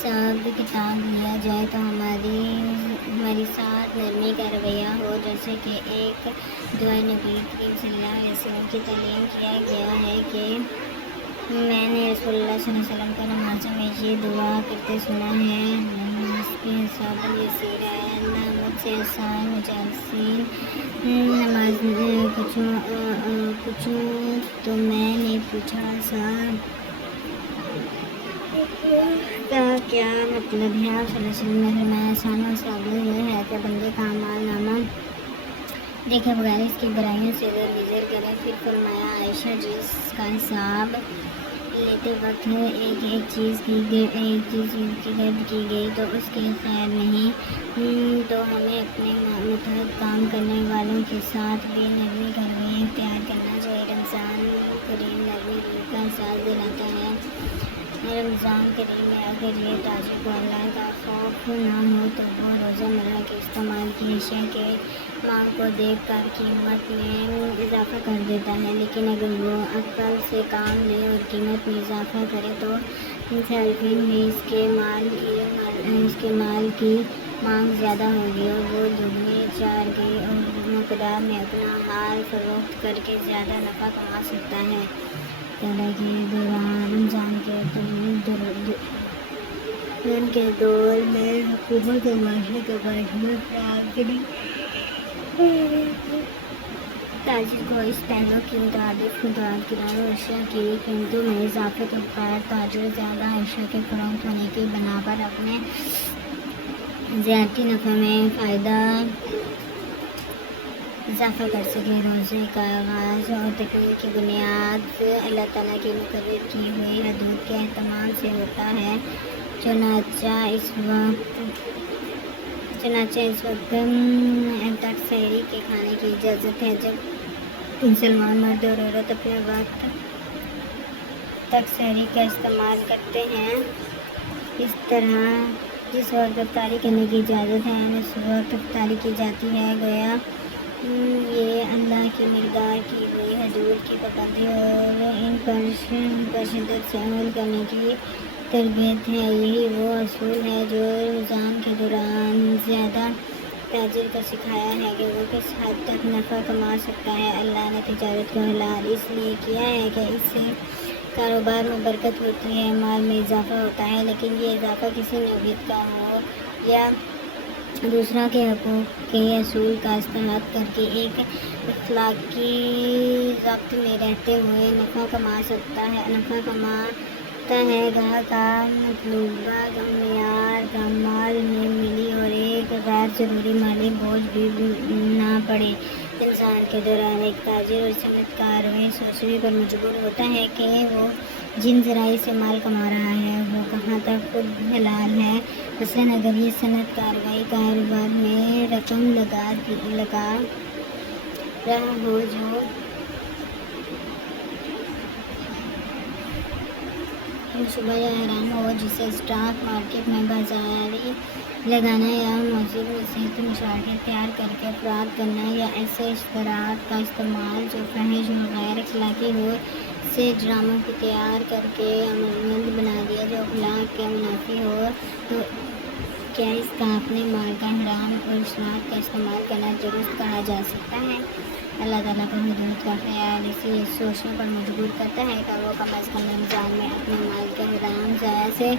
سب کتاب لیا جائے تو ہماری ساتھ نرمی کا رویہ ہو، جیسے کہ ایک دعا نبی کریم صلی اللہ علیہ وسلم کی تعلیم کیا گیا ہے کہ میں نے رسول اللہ صلی اللہ علیہ وسلم کو نمازوں میں یہ دعا کرتے سنا ہے: نماز کی حساب یسیر ہے، اللہ مجھ سے آسان مجالسین نماز پوچھوں تو میں نے پوچھا آسان کا کیا مطلب ہے؟ آپ صلی اللہ علیہ وسلم نے فرمایا آسان اور سادہ یہ ہے کہ بندے کا اعمال نامہ دیکھے بغیر اس کی برائیوں سے درگزر کرے۔ پھر فرمایا عائشہ جس کا حساب لیتے وقت ایک چیز کی گرد کی گئی تو اس کی خیر نہیں، تو ہمیں اپنے متحد کام کرنے والوں کے ساتھ بھی نرمی کا رویہ اختیار کرنا چاہیے۔ رمضان کریم نرمی کا احساس دلاتا ہے۔ رمضان کریم میں اگر یہ تاجر کو اللہ کا خوف نہ ہو تو وہ روزہ مرہ کے استعمال کی اشیاء کے مانگ کو دیکھ کر قیمت میں اضافہ کر دیتا ہے، لیکن اگر وہ عقل سے کام لے اور قیمت میں اضافہ کرے تو صارفین میں اس کے مال کی مانگ زیادہ ہوگی اور وہ دگنی چار کی مقدار میں اپنا مال فروخت کر کے زیادہ نفع کما سکتا ہے۔ تعالیٰ کے دوران رمضان کے دور میں حکومت اور معاشرے کا باشندہ فراغری تاجر کو اس پہلو کی متعدد کرایہ اور اشیاء کی قیمتوں میں اضافے کے بغیر تاجر زیادہ اشیاء کے فروخت ہونے کی بنا پر اپنے زیادتی نفع میں اضافہ کر سکے۔ روزے کا آغاز اور تکمیل کی بنیاد اللہ تعالیٰ کی مقرر کی ہوئی حدود کے اہتمام سے ہوتا ہے۔ چنانچہ اس وقت تک سحری کے کھانے کی اجازت ہے جب مسلمان مرد اور عورت اپنے وقت تک سحری کا استعمال کرتے ہیں۔ اس طرح جس وقت افطاری کرنے کی اجازت ہے اس وقت افطاری کی جاتی ہے، گویا یہ اللہ کی مقرر کی ہوئی حدود کی پابندی اور ان پر شدت سے عمل کرنے کی تربیت ہے۔ یہی وہ اصول ہے جو رمضان کے دوران زیادہ تاجر کو سکھایا ہے کہ وہ کس حد تک نفع کما سکتا ہے۔ اللہ نے تجارت کو حلال اس لیے کیا ہے کہ اس سے کاروبار میں برکت ہوتی ہے، مال میں اضافہ ہوتا ہے، لیکن یہ اضافہ کسی نوعیت کا ہو یا دوسروں کے حقوق کے اصول کا استحاط کر کے ایک اخلاقی ضابط میں رہتے ہوئے نفع کماتا ہے۔ گاہ کا مطلوبہ معیار کا مال میں ملی اور ایک غیر ضروری مالی بوجھ بھی نہ پڑے۔ رمضان کے دوران ایک تاجر اور صنعت کار یہ سوچنے پر مجبور ہوتا ہے کہ وہ جن ذرائع سے مال کما رہا ہے وہ کہاں تک خود حلال ہے۔ مثلاً اگر یہ صنعت کار کاروبار میں رقم لگا رہا ہو جو منصوبہ یا حرام ہو، جسے اسٹاک مارکیٹ میں بازاری لگانا یا موضوع نصیحتی مشاورے اختیار کر کے افراد کرنا یا ایسے اشتہارات کا استعمال جو فحش اور غیر اخلاقی ہو سے ڈراموں کو تیار کر کے عملمند بنا دیا جو اخلاق کے منافی ہو، تو کیا اس کا اپنے مال کا حرام اور اشاعت کا استعمال کرنا درست کہا جا سکتا ہے؟ اللہ تعالیٰ کو حدود کا خیال اسی سوچنے پر مجبور کرتا ہے کہ وہ کم از کم رمضان میں اپنے مال کے حرام ضائع سے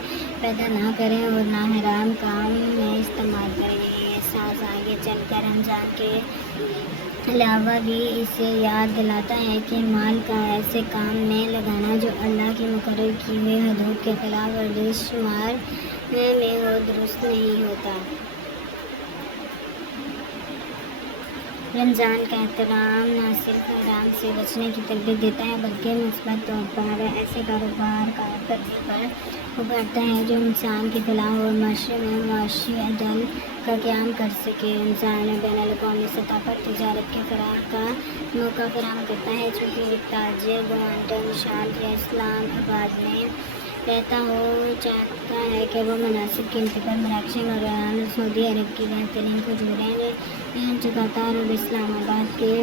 پیدا نہ کریں اور نہ حرام کام میں استعمال کریں۔ یہ احساس آگے چل کر رمضان کے علاوہ بھی اسے یاد دلاتا ہے کہ مال کا ایسے کام میں لگانا جو اللہ کی مقرر کی ہوئی حدود کے خلاف ورزش شمار میں وہ درست نہیں ہوتا۔ رمضان کا احترام نہ صرف حرام سے بچنے کی تربیت دیتا ہے بلکہ مثبت طور پر ایسے کاروبار کرنے پر ابھارتا ہے جو انسان کی فلاح اور معاشرے میں معاشی عدل کا قیام کر سکے۔ رمضان بین الاقوامی سطح پر تجارت کے فراغ کا موقع فراہم کرتا ہے، چونکہ ایک تاجر گوانٹر مشال یا اسلام آباد میں رہتا ہو چاہتا ہے کہ وہ مناسب قیمتوں پر مراکش اور سعودی عرب کی بہترین کھجوریں چکاتار اور اسلام آباد کے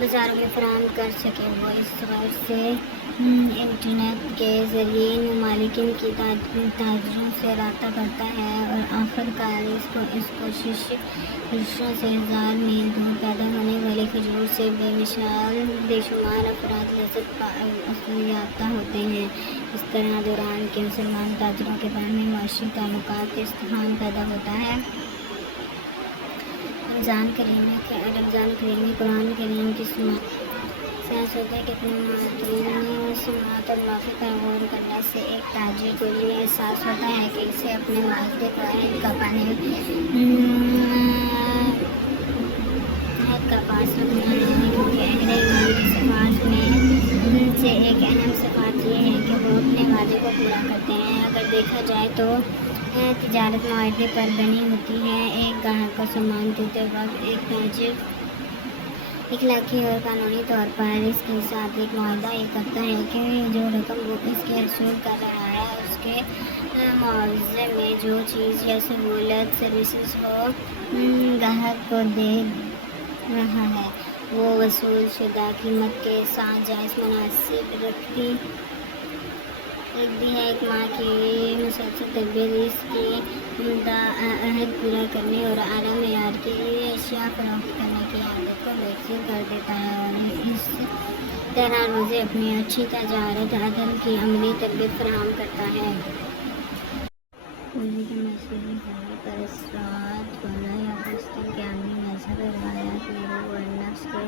بازاروں میں فراہم کر سکیں۔ وہ اس غرض سے انٹرنیٹ کے ذریعے ممالکین کی تاجروں سے رابطہ کرتا ہے اور آخر کار اس کوششوں سے ہزار میل دور پیدا ہونے والی کھجور سے بے شمار افراد لذت حاصل یافتہ ہوتے ہیں۔ اس طرح دوران کے مسلمان تاجروں کے باہمی معاشی تعلقات کا استحکام پیدا ہوتا ہے۔ رمضان کریم میں قرآن کریم کی سیاست کے اپنے معتدل سماعت اور موقع پر غور کرنے سے ایک تاجر کو یہ احساس ہوتا ہے کہ اسے اپنے مال کے قواعد کا پاس رکھنا ہے، کیونکہ اہل ایمان کی صفات میں سے ایک اہم صفات یہ ہے کہ وہ اپنے وعدے کو پورا کرتے ہیں۔ اگر دیکھا جائے تو تجارت معاہدے پر بنی ہوتی ہے۔ ایک گاہک کو سامان دیتے وقت ایک تاجر اخلاقی اور قانونی طور پر اس کے ساتھ ایک معاہدہ یہ کرتا ہے کہ جو رقم وہ اس کے حصول کر رہا ہے اس کے معاوضے میں جو چیز یا سہولت سروسز وہ گاہک کو دے رہا ہے وہ وصول شدہ قیمت کے ساتھ جائز مناسب رکھتی ہے۔ ایک ماہ کی مسلسل تربیت اس کی عہد پورا کرنے اور اعلیٰ معیار کی اشیاء فروخت کرنے کی عادت کو بہتر کر دیتا ہے اور اس طرح روزے اپنی اچھی تجارت عدل کی عملی تربیت فراہم کرتا ہے۔ روزے کے مشہور ہونے پر اثرات والا یا مسلم کے عالمی مذہب روایات میں روح اور نفس کے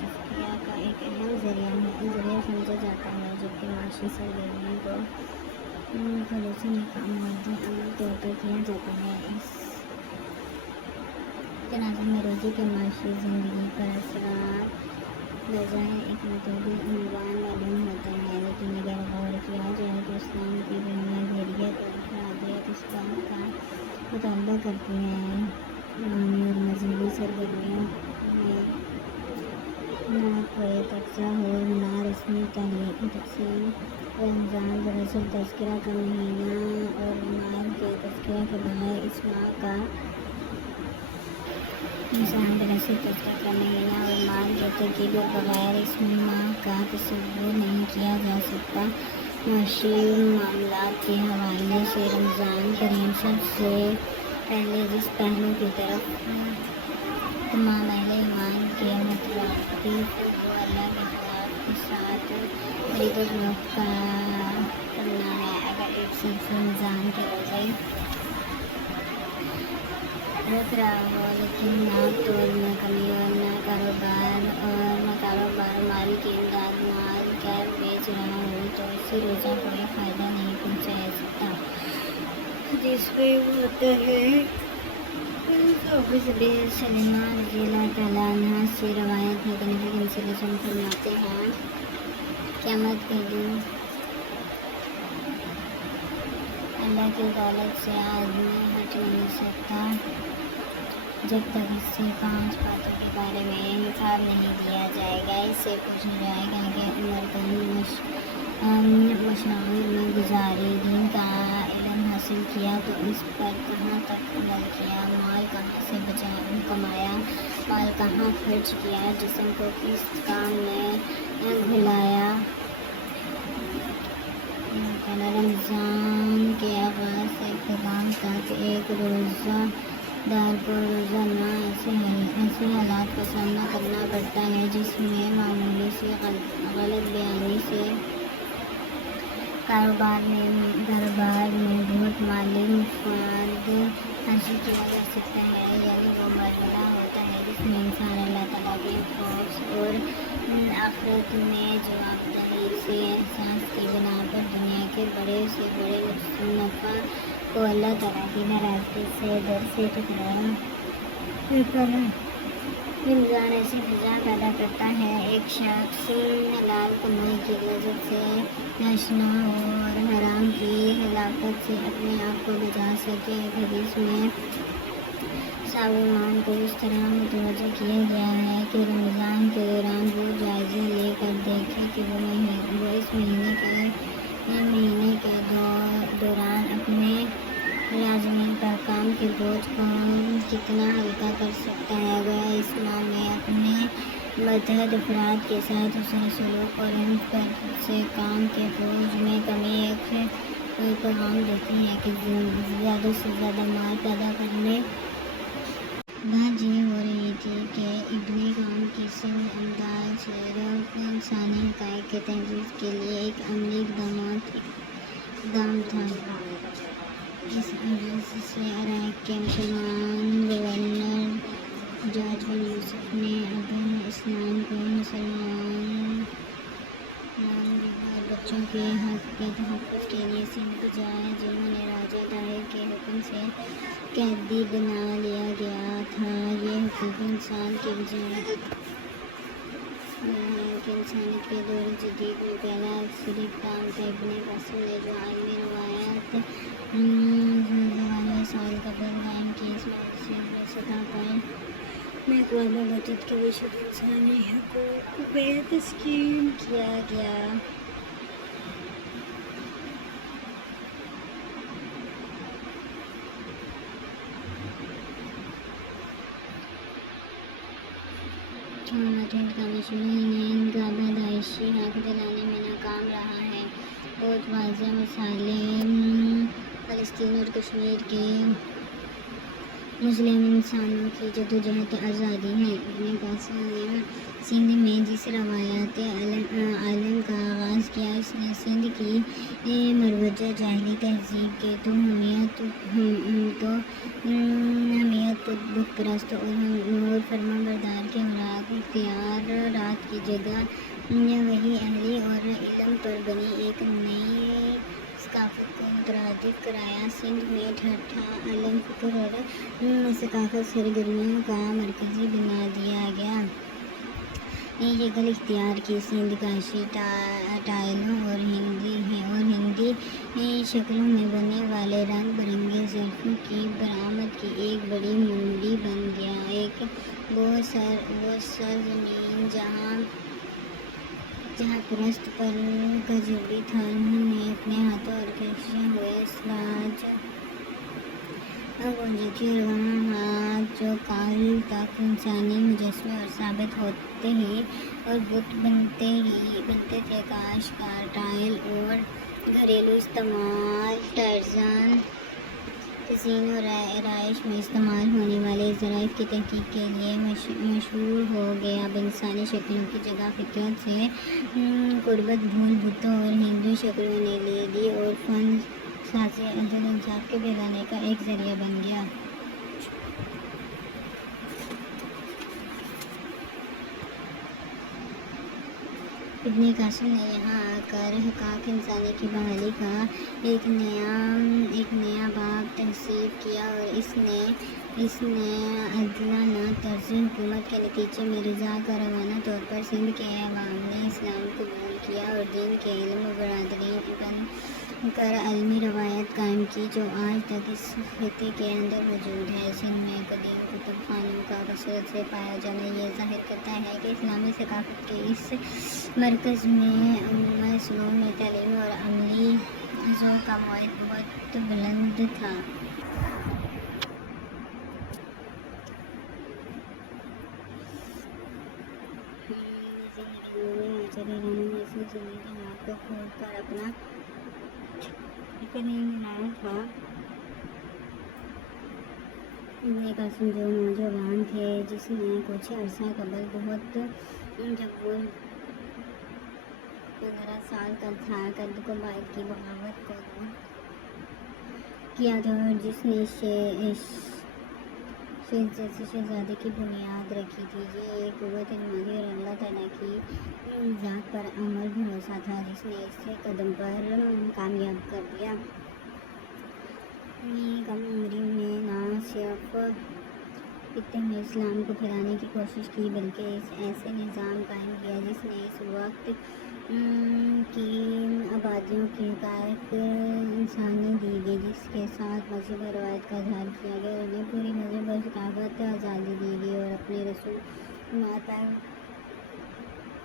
تزکیہ کا ایک اہم ذریعہ سمجھا جاتا ہے، جبکہ معاشی سرگرمیوں کو خصوصاً ایک عمل طور پر کیا جاتا ہے۔ اس تناظر میں روزے کے معاشی زندگی پر اثرات بظاہر ایک متعدد عنوان معلوم ہوتا ہے، لیکن اگر غور کیا جائے تو اسلام کی بنیادیت اور افرادیت اس بات کا مطالبہ کرتی ہے روحانی اور مذہبی سرگرمیوں میں نہ کوئی تقاضا ہو نہ رسمی تعلیمی تقسیم۔ رمضان دراصل تذکرہ کا مہینہ اور مال کے تذکرہ کے بغیر اس ماہ کا ترکیب اور بغیر اس ماہ کا تصور نہیں کیا جا سکتا۔ معاشی معاملات کے حوالے سے رمضان کریم سب سے پہلے جس پہلو کی طرف تمام اہل ایمان کے متوقف وہ اللہ کے خوف کے ساتھ خرید و فروخت کرنا ہے۔ اگر ایک شخص رمضان کے روزے رکھ رہا ہو لیکن ناپ توڑ میں کمی اور نہ کاروبار مال کی امداد مال کر بیچ رہا ہو تو اس سے روزہ کوئی فائدہ نہیں پہنچا سکتا۔ حدیث میں ہوتا ہے سلمان رضی اللہ تعالیٰ عنہ سے روایت ہے کہ نبی کریم صلی اللہ علیہ وسلم فرماتے ہیں قیامت کے دن اللہ کی دولت سے آدمی ہٹ نہیں سکتا جب تک اس سے 5 باتوں کے بارے میں حساب نہیں دیا جائے گا۔ اس سے پوچھا جائے گا کہ عمر کا مشاغل میں گزاری، دین کا علم حاصل کیا تو اس پر کہاں تک عمل کیا، مال کہاں سے کمایا، مال کہاں خرچ کیا، جسم کو کس کام میں گھلایا۔ رمضان کے آغاز سے اختتام تک ایک روزہ دار کو روزانہ ایسے حالات کا سامنا کرنا پڑتا ہے جس میں معمولی سی غلط بیانی سے کاروبار میں بہت مالی مفاد حاصل کیا جا سکتا ہے۔ یعنی وہ مرحلہ ہوتا ہے جس میں انسان اللہ تعالیٰ کے خوف اور آخرت میں جوابدہی سے احساس کی بنا پر دنیا کے بڑے سے بڑے نفع کو اللہ تعالیٰ کی ناراضگی سے در سے ٹکرایا دیتا ہے۔ رمضان ایسی فضا پیدا کرتا ہے ایک شخص حلال کمائی کی لذت سے آشنا ہو اور حرام کی ہلاکت سے اپنے آپ کو بچا سکے۔ ایک حدیث میں صائمان کو اس طرح متوجہ کیا گیا ہے کہ رمضان کے دوران وہ جائزہ لے کر دیکھے کہ وہ اس مہینے کے دوران اپنے ملازمین پر کام کے بوجھ کو کتنا ہلکا کر سکتا ہے۔ گویا اس ماہ میں اپنے متحد افراد کے ساتھ حسن سلوک اور ان پر سے کام کے بوجھ میں کمی ایک پیغام دیتی ہے کہ زیادہ سے زیادہ مال پیدا کرنے۔ بات یہ ہو رہی تھی کہ ابن کام کی سندھ امداد صرف انسانی حقائق کی تحفظ کے لیے ایک عملی اقدام تھا۔ اس عرض سے عراق کے مسلمان گورنر جارج بن یوسف نے ابن اسلام کو مسلمان اور بچوں کے حق کے تحفظ کے لیے سندھ بھیجا، جنہوں نے راجہ طاہر کے حکم سے قیدی بنا لیا گیا تھا۔ یہ حقوق انسان کی وزارت کہ انسانیت کے دور جدید میں پہلا عسکری اقدام تھا۔ ابن قاسم نے جو عالمی روایات 2,000 سال قبل قائم کی، اس معاشرے سطح پر میں اقوام متحدہ کے بشر انسانی حقوق میں تسلیم کیا گیا۔ اقوام متحدہ کا مشورہ ان کا پیدائشی حق دلانے میں ناکام رہا ہے۔ بہت واضح مثالیں فلسطین اور کشمیر کے مظلوم انسانوں کی جدوجہد آزادی ہیں۔ ابن قاسم نے سندھ میں جس روایت عالم کا آغاز کیا، اس نے سندھ کی مروجہ جاہلی تہذیب کے تو حمیت بت پرست اور فرما بردار کے خوراک اختیارات کی جگہ وحی اہلی اور علم پر بنی ایک نئی ثقافت کو مترادف کرایا۔ سندھ میں ٹھٹھا عالم فکر اور ثقافت سرگرمیوں کا مرکز بنا دیا گیا۔ نئی شکل اختیار کی۔ سندھ کاشی ٹائلوں اور ہندی شکلوں میں بننے والے رنگ برنگے ظرفوں کی برآمد کی ایک بڑی منڈی بن گیا۔ ایک وہ سرزمین جہاں پرست پر کجوری تھا، انہوں نے اپنے ہاتھوں اور کشے ہوئے اسلاج گونجی تھی، اور وہاں جو کال تک انسانی مجسمے اور ثابت ہوتے ہی اور بت بنتے تھے، کاشتکار ٹائل اور گھریلو استعمال ٹرزن کزین اور رہائش میں استعمال ہونے والے ظرائف کی تحقیق کے لیے مشہور ہو گیا۔ اب انسانی شکلوں کی جگہ فطرت سے قربت بھول بتوں اور ہندو شکلوں نے لے لی، اور فن سازی عدل انصاف کے پھیلانے کا ایک ذریعہ بن گیا۔ ابن قاسم نے یہاں آ کر حقائق انسانی کی بحالی کا ایک نیا باب تحصیل کیا، اور اس نے عادلانہ طرز حکومت کے نتیجے میں رضا کا روانہ طور پر سندھ کے عوام نے اسلام قبول کیا اور دین کے علم و برادری بن کر عالمی روایت قائم کی، جو آج تک اس خطے کے اندر موجود ہے۔ سندھ میں قدیم کتب خانوں کا کثرت سے پایا جانا یہ ظاہر کرتا ہے کہ اسلامی ثقافت کے اس مرکز میں مظلوم میں تعلیمی اور عملی ذوق کا معیار بہت بلند تھا۔ زندگی میں حاضر ایرانیوں نے اس زمین کے ہاتھ کو کھود کر اپنا کریم بنایا تھا۔ ابن قاسم جو نوجوان تھے، جس نے کچھ عرصہ قبل جب وہ 15 سال کا تھا، قد قبائل کی بغاوت کو کیا تھا، اور جس نے شیخ جیسے شہزادے کی بنیاد رکھی تھی۔ یہ ایک قوت ارادی اور اللہ تعالیٰ کی ذات پر عمل بھروسہ تھا، جس نے اسے قدم پر کامیاب کر دیا۔ کم عمری میں نہ صرف خطے میں اسلام کو پھیلانے کی کوشش کی، بلکہ ایسے نظام قائم کیا جس نے اس وقت کی آبادیوں کی حقائق انسانی دی گئی، جس کے ساتھ مذہب اور روایت کا اظہار کیا گیا، اور انہیں پوری مذہب اور ثقافت آزادی دی گئی، اور اپنے رسول پر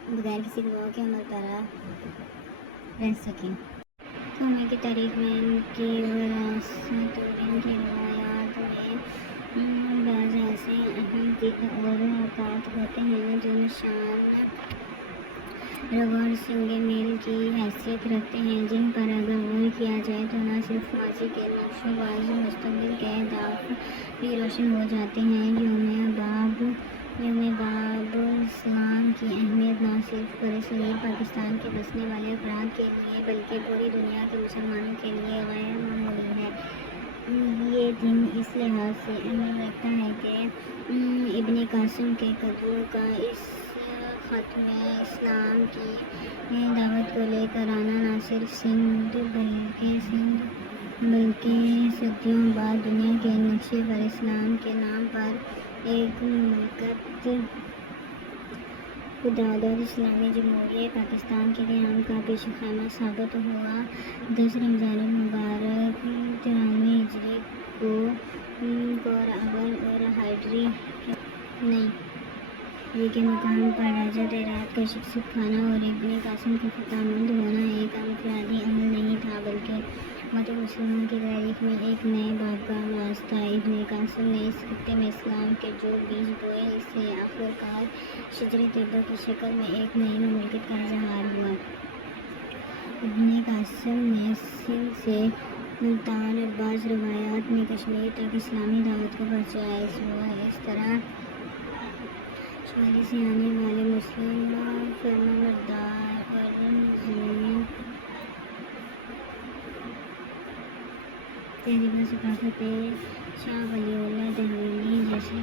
بغیر کسی گواہ کے عمل پیرا رہ سکیں۔ قوموں کی تاریخ میں ان کی وراثت اور ان کی روایات میں بعض ایسے اہم دن اور اوقات ہوتے ہیں جو نشان روا اور سنگ میل کی حیثیت رکھتے ہیں، جن پر اگر غور کیا جائے تو نہ صرف ماضی کے نقش و باز مستقبل کے اہداف بھی روشن ہو جاتے ہیں۔ یوم باب اسلام کی اہمیت نہ صرف برصغیر پاکستان کے بسنے والے افراد کے لیے بلکہ پوری دنیا کے مسلمانوں کے لیے غیر معمولی ہے۔ یہ دن اس لحاظ سے اہمیت رکھتا ہے کہ ابن قاسم کے قدموں کا اس خط میں اسلام کی دعوت کو لے کر آنا نہ صرف سندھ بلکہ صدیوں بعد دنیا کے نقشے پر اسلام کے نام پر ایک مملکت خودآزاد اسلامی جمہوریہ پاکستان کے قیام کا پیش خیمہ ثابت ہوا۔ 10 رمضان المبارک 93 ہجری کو اول اور ہجری کے مقام پر راجہ دیرات کا شخصیت کھانا اور ابن قاسم کا خطامند ہونا ایک انفرادی عمل نہیں تھا بلکہ امت مسلمہ کی تاریخ میں ایک نئے باب کا آغاز تھا۔ ابن قاسم نے اس خطے میں اسلام کے جو بیج بوئے، اس سے آخرکار شجر طیبہ کی شکل میں ایک نئی مملکت کا اظہار ہوا۔ ابن قاسم نے سندھ سے ملتان اور بعض روایات میں کشمیر تک اسلامی دعوت کو پہنچایا۔ اس طرح شمالی سے آنے والے مسلم فرمانبردار اور ضمنی تہذیب و ثقافت شاہ ولی اللہ دہلوی جیسے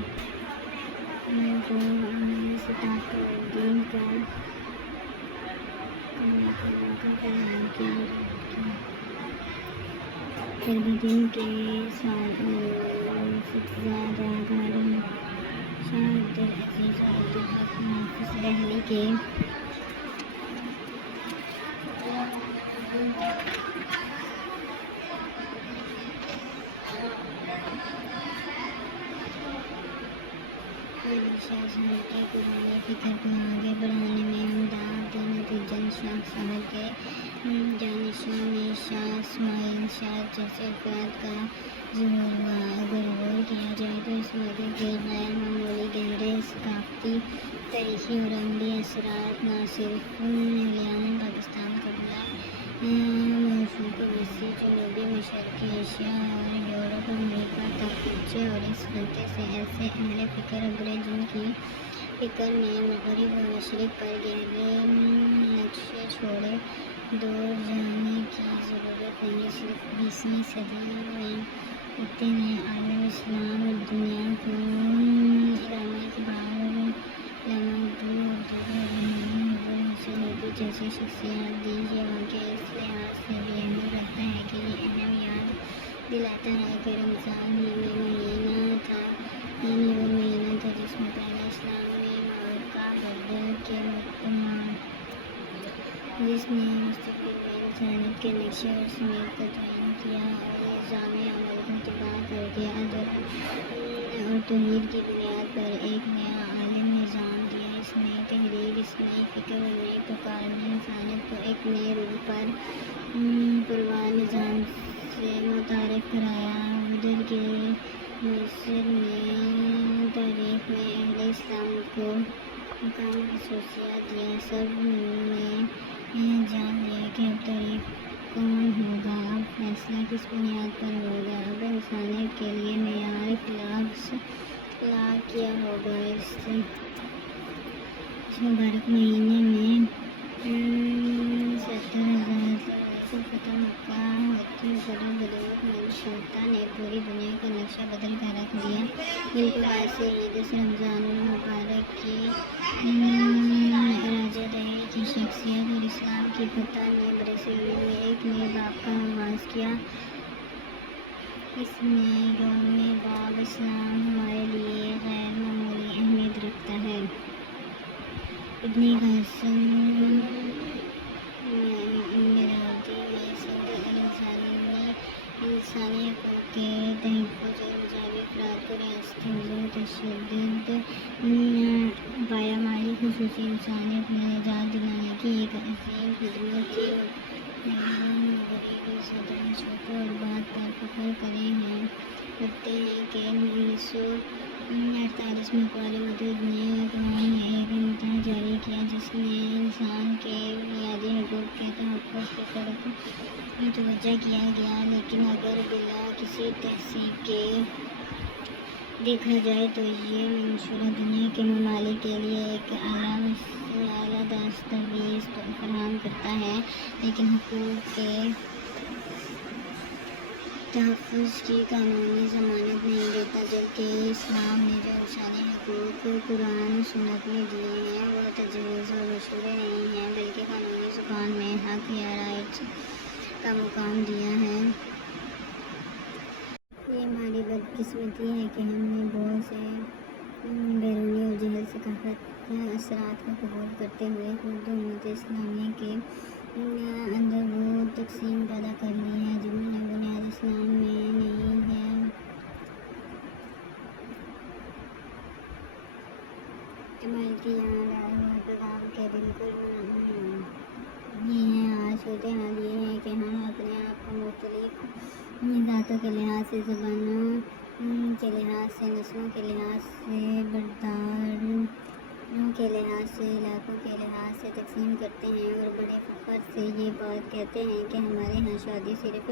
کو اہل ستاق الدین کا موقع فراہم کیا۔ پھر بھی دن کے ستزادہ شاہ عبدالعزیز اور عبدالحق محافظ دہلی کے شاہ صاحب کی قرآنی فکر کو آگے بڑھانے میں امداد دی۔ نتیجتاً شاہ صاحب کے جانشینوں میں شاہ اسماعیل شاہ جیسے افراد کا ظہور ہوا۔ اگر غور کیا جائے تو اس واقعے کے غیر معمولی گہرے ثقافتی، تاریخی اور عملی اثرات نہ صرف اہلیان پاکستان قبلہ موصوف وسیع جنوبی مشرقی ایشیا اور یورپ اور امریکہ تک پہنچے اور اس خطے سے ایسے اہل فکر ابھرے جن کی فکر میں مغرب و مشرق پر گہرے نقشے چھوڑے دور جانے کی ضرورت نہیں۔ صرف 20ویں صدی میں خطے نے عالم اسلام اور دنیا کو علامہ اقبال، علامہ اردو اور دیگر رہنماؤں، حضرت حسین ندوی جیسی شخصیات دی۔ یہ واقعہ اس لحاظ سے بھی اہمیت رکھتا ہے کہ یہ اہم یاد دلاتا ہے کہ رمضان ہی وہ مہینہ تھا جس میں پہلا اسلامی معرکہ بدر کے جس نے مستقبل میں انسانیت کے نقشے اور سمیت کا تعین کیا اور نظام عمل کو تباہ کر کے عدل اور توحید کی بنیاد پر ایک نیا عالم نظام دیا۔ اس نئی تحریک، اس نئی فکر اور نئی پکار نے انسانیت کو ایک نئے روح پر پروار نظام سے متعارف کرایا۔ بدر کے مؤثر نے تاریخ میں اہل اسلام کو مقام اور خصوصیات دیا۔ سب نے جان لیا کہ اب تاریخ کون ہوگا، اب فیصلہ کس بنیاد پر ہوگا، اب انسانیت کے لیے معیار اخلاق کیا ہوگا۔ اس مبارک مہینے میں 70,000 سے فتح مکہ ہوتے قدر بدولت منشورتا نے پوری دنیا کا نقشہ بدل کر رکھ دیا۔ بالکل ایسے ہی 10 رمضان المبارک کی راجہ دہی کی شخصیت اور اسلام کی فتح نے برصغیر میں ایک نئے باب کا آغاز کیا۔ اس میں یوم باب اسلام ہمارے لیے غیر معمولی اہمیت رکھتا ہے۔ ابن قاسم میرادی میں انسانی حقوق کے تحفظ اور مذہبی افراد کو ریاستی حضور تشدد پایامالی خصوصی انسانیت میں نجات دلانے کی ایک عظیم خدمت تھی۔ غریب سدن چھوٹوں اور بات پر فخر کرتے ہیں کہ 1948 میں اقوام متحدہ نے ایک مقررہ جاری کیا جس نے انسان کے بنیادی حقوق کے تحفظ کی طرف متوجہ کیا گیا، لیکن اگر بلا کسی تحقیق کے دیکھا جائے تو یہ منشورہ دنیا کے ممالک کے لیے ایک اعلیٰ دستاویز فراہم کرتا ہے، لیکن حقوق کے تحفظ کی قانونی ضمانت نہیں دیتا، جبکہ اسلام نے جو انسانی حقوق قرآن و سنت میں دیے ہیں وہ تجویز اور مشورے نہیں ہیں بلکہ قانونی زبان میں حق یا رائٹس کا مقام دیا ہے۔ یہ ہماری بدقسمتی ہے کہ ہم نے بہت سے بیرونی اور جہل ثقافت اثرات کو قبول کرتے ہوئے خود امت اسلامیہ کے اندر وہ تقسیم پیدا کر لی ہے جن میں بنیاد اسلام میں نہیں ہے۔ بلکہ یہاں لایا ہوا پیغام کے بالکل یہ ہے۔ آج صورتحال یہ ہے کہ ہم اپنے آپ کو مختلف ذاتوں کے لحاظ سے، زبانوں کے لحاظ سے، نسلوں کے لحاظ سے، برداروں کے لحاظ سے، علاقوں کے لحاظ سے تقسیم کرتے ہیں اور بڑے فخر سے یہ بات کہتے ہیں کہ ہمارے ہاں شادی صرف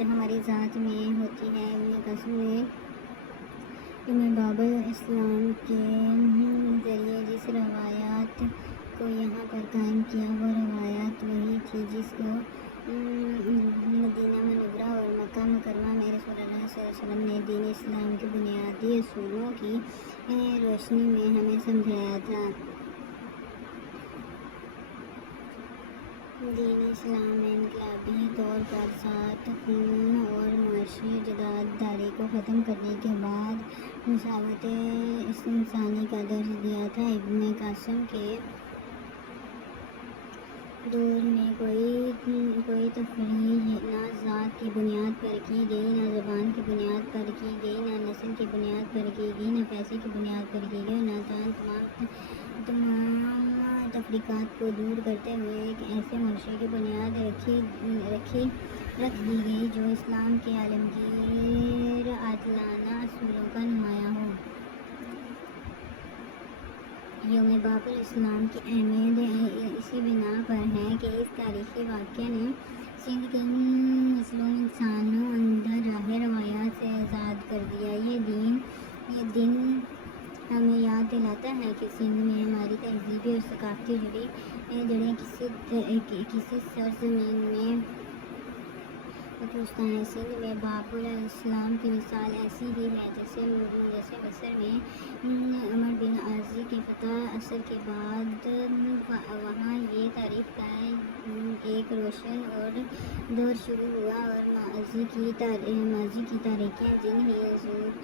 ہماری ذات میں ہوتی ہے۔ ابن قاسم نے بابل اسلام کے ذریعے جس روایات کو یہاں پر قائم کیا وہ روایات وہی تھی جس کو مدینہ منورہ اور مکہ مکرمہ میں رسول اللہ صلی اللہ علیہ وسلم نے دین اسلام کے بنیادی اصولوں کی روشنی میں ہمیں سمجھایا تھا۔ دین اسلام میں انقلابی طور پر سات خون اور معاشی جداد داری کو ختم کرنے کے بعد مساوات انسانی کا درس دیا تھا۔ ابن قاسم کے دور میں کوئی تفریق نہ ذات کی بنیاد پر کی گئی، نہ زبان کی بنیاد پر کی گئی، نہ نسل کی بنیاد پر کی گئی، نہ پیسے کی بنیاد پر کی گئی، نہ تمام تفریقات کو دور کرتے ہوئے ایک ایسے معاشرے کی بنیاد رکھ دی گئی جو اسلام کے عالمگیر عادلانہ اصولوں کا نمایاں ہو۔ یوم باب الاسلام کی اہمیت اسی بنا پر ہے کہ اس تاریخی واقعے نے سندھ کے نسلوں انسانوں اندر راہ روایات سے آزاد کر دیا۔ یہ دن ہمیں یاد دلاتا ہے کہ سندھ میں ہماری تہذیبی اور ثقافتی جڑیں کسی سرزمین میں محفوظ ہیں۔ سندھ میں باب الاسلام کی مثال ایسی ہی ہے جیسے مصر میں عمر بن عاص کی فتح اثر کے بعد وہاں یہ تاریخ کا ایک روشن اور دور شروع ہوا اور ماضی کی تاریکیاں جن ہی حضرت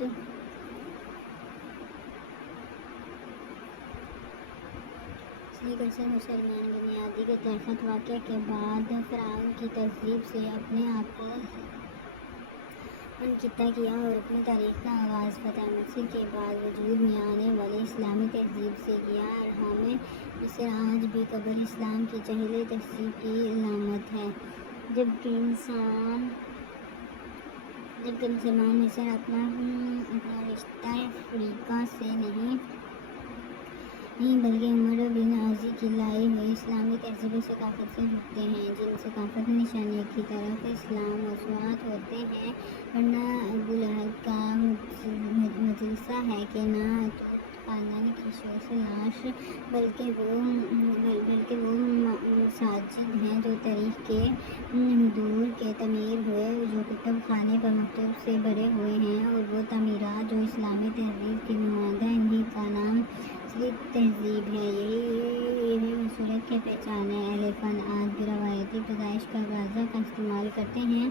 مسلمان بنیادی کے تحت واقعہ کے بعد فرعون کی تہذیب سے اپنے آپ کو منقطع کیا اور اپنی تاریخ کا آغاز فتح مصر کے بعد وجود میں آنے والی اسلامی تہذیب سے کیا۔ ارحام مصر آج بھی قبل اسلام کی جاہلی تہذیب کی علامت ہے، جبکہ مسلمان مصر اپنا رشتہ افریقہ سے نہیں بلکہ عمر بن عاص کی لائی ہوئی اسلامی تہذیبی ثقافت سے جڑتے ہیں، جن ثقافت نشانیوں کی طرف اسلام موضوعات ہوتے ہیں۔ ورنہ ابو لہب کا مدرسہ ہے کہ نہ تو خاندان کی شوش لاش بلکہ وہ مساجد ہیں جو تاریخ کے حضور کے تعمیر ہوئے، جو کتب خانے پر مکتوب سے بھرے ہوئے ہیں، اور وہ تعمیرات جو اسلامی تہذیب کی نمائندہ ہیں، انہی کا نام اصلی تہذیب ہے۔ یہی صورت کی پہچان ہے۔ اہل فن آج بھی روایتی پیدائش کا اندازہ کا استعمال کرتے ہیں،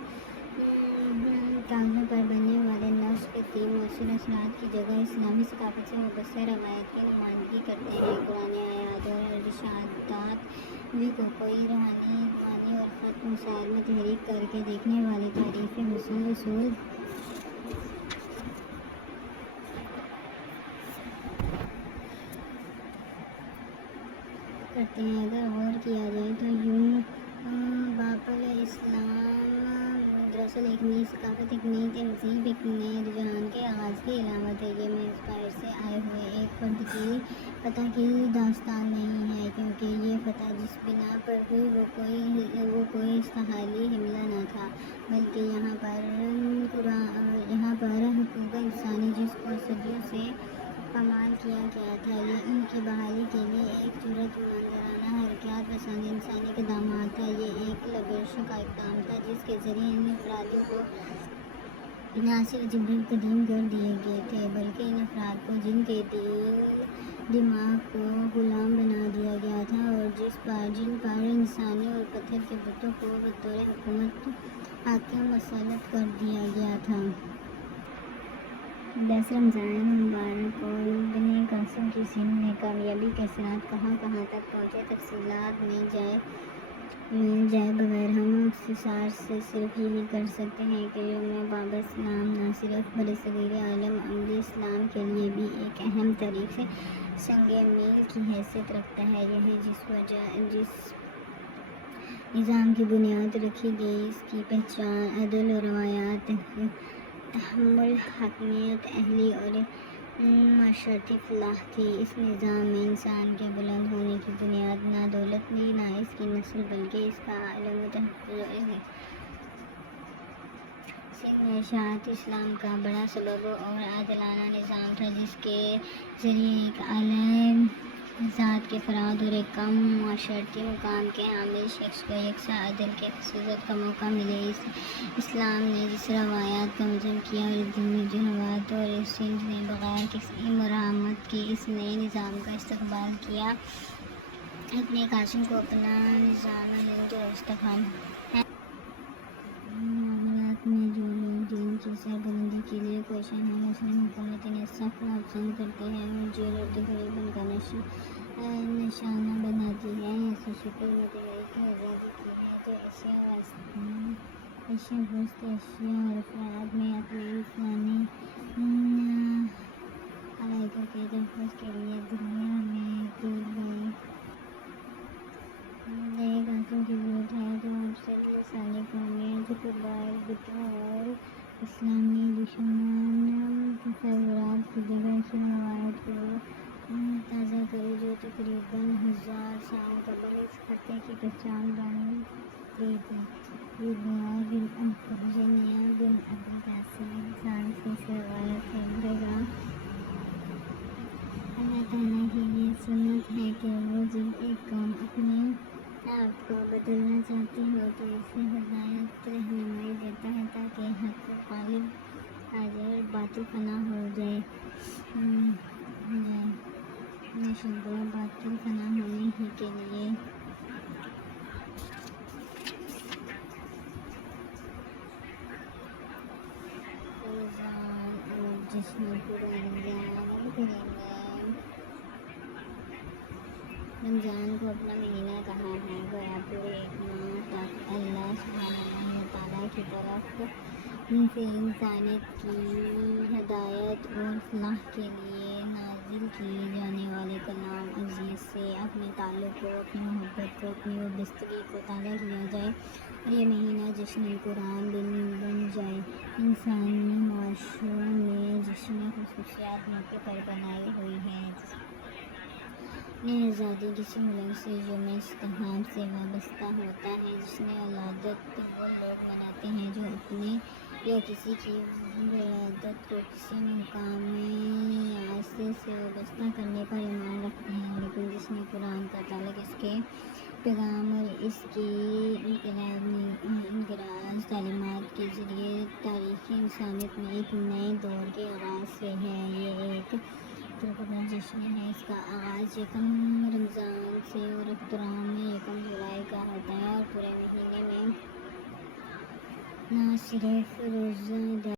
کاغذوں پر بننے والے نقش قدیم مؤثر اثرات کی جگہ اسلامی ثقافت سے مبصر روایت کی نمائندگی کرتے ہیں۔ قرآن آیات اور ارشادات بھی کو کوئی روحانی اور خط مسائل میں تحریک کر کے دیکھنے والی تعریفی اصول کرتے ہیں۔ اگر غور کیا جائے تو یوں نسل، ایک نئی ثقافت، ایک نئی تہذیب، ایک نئے رجحان کے آغاز کی علامت ہے۔ یہ محض باہر سے آئے ہوئے ایک فرد کی فتح کی داستان نہیں ہے، کیونکہ یہ فتح جس بنا پر ہوئی وہ کوئی استحالی حملہ نہ تھا، بلکہ یہاں پر حقوق انسانی جس کو صدیوں سے پامال کیا گیا تھا، ان کی بحالی کے لیے ایک جرأت مندانہ حرکت پسند انسانی اقدامات تھا۔ یہ ایک لغزش کا اقدام تھا جس کے ذریعے ان افراد کو نہ صرف جبری قدیم کر دیے گئے تھے، بلکہ ان افراد کو جن کے دل دماغ کو غلام بنا دیا گیا تھا اور جن پر انسانی اور پتھر کے بتوں کو بطور حکومت حاکم مسلط کر دیا گیا تھا۔ 10 رمضان مبارک اور بنِ قاسم کی سندھ میں کامیابی کے اثرات کہاں کہاں تک پہنچے، تفصیلات میں جائے بغیر ہم اختصار سے صرف یہی کر سکتے ہیں کہ یوم بابا اسلام نہ صرف برصغیر عالم عملی اسلام کے لیے بھی ایک اہم تاریخی سنگ میل کی حیثیت رکھتا ہے۔ یہ جس نظام کی بنیاد رکھی گئی، اس کی پہچان عدل و روایت، تحمل، حاکمیت عدلی اور معاشرتی فلاح تھی۔ اس نظام میں انسان کے بلند ہونے کی بنیاد نہ دولت تھی، نہ اس کی نسل، بلکہ اس کا علم و تحفظ اور سندھ میں اشاعت اسلام کا بڑا سبک اور عادلانہ نظام تھا، جس کے ذریعے ایک اعلیٰ ذات کے فرد اور ایک کم معاشرتی مقام کے حامل شخص کو یکساں عدل کے تفویض کا موقع ملے۔ اسلام نے جس روایات کا عزم کیا اور جنوبات اور سندھ نے بغیر کسی مزاحمت کے اس نئے نظام کا استقبال کیا۔ ابن قاسم کو اپنا نظام ہند درست تھا۔ معاملات میں جو لوگ دین کی سربلندی کے لیے کوشاں ہیں، مسلم حکومت انہیں سخت ناپسند کرتے ہیں اور جیل اور تقریب ان کا نشانہ بناتی ہے۔ ایسی شکل میں تحریک آزادی کی ہے جو ایشیا وسط ایشیا اور افراد میں اپنے انسانی حقائق کے تحفظ کے لیے دنیا میں ٹوٹ گئی۔ بنِ قاسم کی ضرورت ہے جو اب سے لسانی قومیت، قبائل، بتوں اور اسلامی دشمن تصورات کی جگہ اس روایت کو تازہ کرے جو تقریباً 1000 سال قبل اس خطے کی پہچان بن گئی تھی۔ یہ دعا میاں بن ابی قاسم انسان سے اس روایت سے ابھرے گا۔ اللہ تعالیٰ کی یہ سنت ہے کہ وہ جب ایک قوم اپنے آپ کو بدلنا چاہتی ہو تو اسے ہدایت رہنمائی دیتا ہے تاکہ حق غالب آ جائے اور باطل فنا ہو جائے۔ بے شک باطل فنا ہونے ہی کے لیے رمضان اور جشن پورا رمضان کریم نے رمضان کو اپنا مہینہ کہا ہے، گویا پورے ایک ماہ تک اللہ سبحانہ و تعالیٰ کی طرف سے انسانیت کی ہدایت اور فلاح کے لیے نازل کیے جانے والے کلام عزیز سے اپنے تعلق کو، اپنی محبت کو، اپنی وابستگی کو تازہ کیا جائے اور یہ مہینہ جشن قرآن بن جائے۔ انسانی معاشروں میں جشن خصوصیات موقع پر بنائی ہوئی ہے۔ جشن آزادی کسی ملک سے جو استحکام سے وابستہ ہوتا ہے۔ جشن ولادت وہ لوگ مناتے ہیں جو اپنے یا کسی کی ولادت کو کسی مقامی عرصے سے وابستہ کرنے پر ایمان رکھتے ہیں، لیکن جشن قرآن کا تعلق اس کے پیغام اور اس کی انقراض تعلیمات کے ذریعے تاریخی انسانیت میں ایک نئے دور کے آغاز سے ہے۔ یہ ایک پرقدر جشن ہے۔ اس کا آغاز یکم رمضان سے اور اختتام میں یکم جولائی کا ہوتا ہے اور پورے مہینے میں نہ صرف روزہ